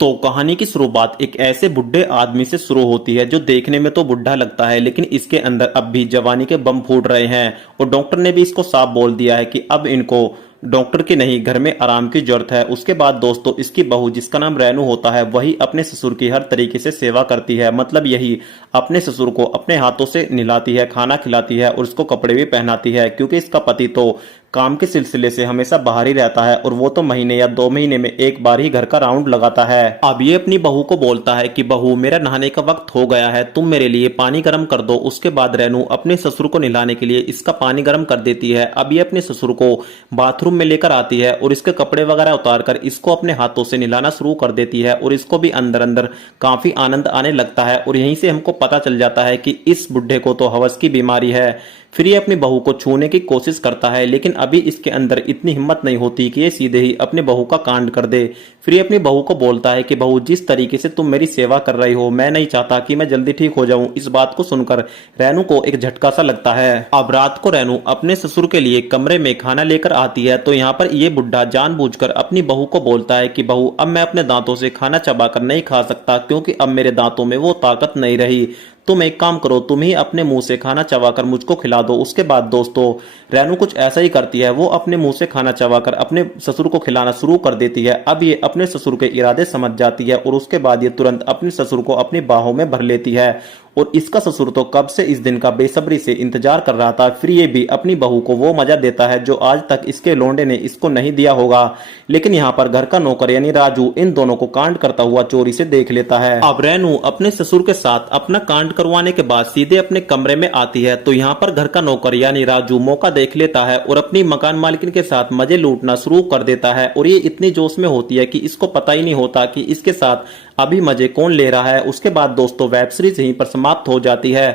तो कहानी की शुरुआत एक ऐसे बुढ़े आदमी से शुरू होती है जो देखने में तो बुढ़ा लगता है, लेकिन इसके अंदर अब भी जवानी के बम फूट रहे हैं। और डॉक्टर ने भी इसको साफ बोल दिया है कि अब इनको डॉक्टर की नहीं, घर में आराम की जरूरत है। उसके बाद दोस्तों, इसकी बहू जिसका नाम रेनू होता है, वही अपने ससुर की हर तरीके से सेवा करती है। मतलब यही, अपने ससुर को अपने हाथों से नहलाती है, खाना खिलाती है और उसको कपड़े भी पहनाती है, क्योंकि इसका पति तो काम के सिलसिले से हमेशा बाहर ही रहता है और वो तो महीने या 2 महीने में एक बार ही घर का राउंड लगाता है। अब ये अपनी बहू को बोलता है कि बहू, मेरा नहाने का वक्त हो गया है, तुम मेरे लिए पानी गर्म कर दो। उसके बाद रेनू अपने ससुर को नहलाने के लिए इसका पानी गर्म कर देती है। अब ये अपने ससुर को बाथरूम में लेकर आती है और इसके कपड़े वगैरह उतार कर इसको अपने हाथों से नहलाना शुरू कर देती है और इसको भी अंदर अंदर काफी आनंद आने लगता है। और यहीं से हमको पता चल जाता है कि इस बुढ़े को तो हवस की बीमारी है। फिर ये अपनी बहू को छूने की कोशिश करता है, लेकिन अभी इसके अंदर इतनी हिम्मत नहीं होती कि ये सीधे ही अपने बहू का कांड कर दे। फिर ये अपनी बहू को बोलता है कि बहू, जिस तरीके से तुम मेरी सेवा कर रही हो, मैं नहीं चाहता कि मैं जल्दी ठीक हो जाऊं। इस बात को सुनकर रेनू को एक झटका सा लगता है। अब रात को रेनू अपने ससुर के लिए कमरे में खाना लेकर आती है, तो यहाँ पर ये बुढ़ा जानबूझकर अपनी बहू को बोलता है कि बहू, अब मैं अपने दांतों से खाना चबाकर नहीं खा सकता, क्योंकि अब मेरे दांतों में वो ताकत नहीं रही। तुम एक काम करो, तुम ही अपने मुंह से खाना चबाकर मुझको खिला दो। उसके बाद दोस्तों, रेनू कुछ ऐसा ही करती है, वो अपने मुंह से खाना चबाकर अपने ससुर को खिलाना शुरू कर देती है। अब ये अपने ससुर के इरादे समझ जाती है और उसके बाद ये तुरंत अपने ससुर को अपनी बाहों में भर लेती है। और इसका ससुर तो कब से इस दिन का बेसब्री से इंतजार कर रहा था। फिर ये भी अपनी बहू को वो मजा देता है जो आज तक इसके लोंडे ने इसको नहीं दिया होगा। लेकिन यहाँ पर घर का नौकर यानी राजू इन दोनों को कांड करता हुआ चोरी से देख लेता है। अब रेनू अपने ससुर के साथ अपना कांड करवाने के बाद सीधे अपने कमरे में आती है, तो यहाँ पर घर का नौकर यानी राजू मौका देख लेता है और अपनी मकान मालकिन के साथ मजे लूटना शुरू कर देता है। और ये इतनी जोश में होती है कि इसको पता ही नहीं होता कि इसके साथ अभी मजे कौन ले रहा है। उसके बाद दोस्तों, वेब सीरीज यहीं पर समाप्त हो जाती है।